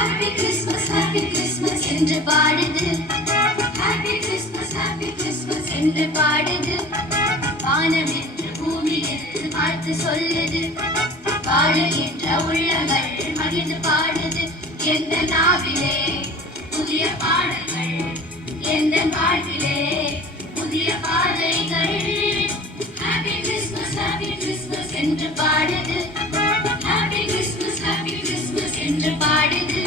Happy Christmas என்று பாடுது. Happy Christmas என்று பாடுது. வானம் என்று பூமி என்று வாழ்த்து சொல்லுது. வாழுகின்ற உள்ளங்கள் மகிழ்ந்து பாடுது. எந்த நாவிலே புதிய பாடல்கள், எந்த வாழ்விலே புதிய பாதைகள். Happy Christmas என்று பாடுது. Happy Christmas என்று பாடுது.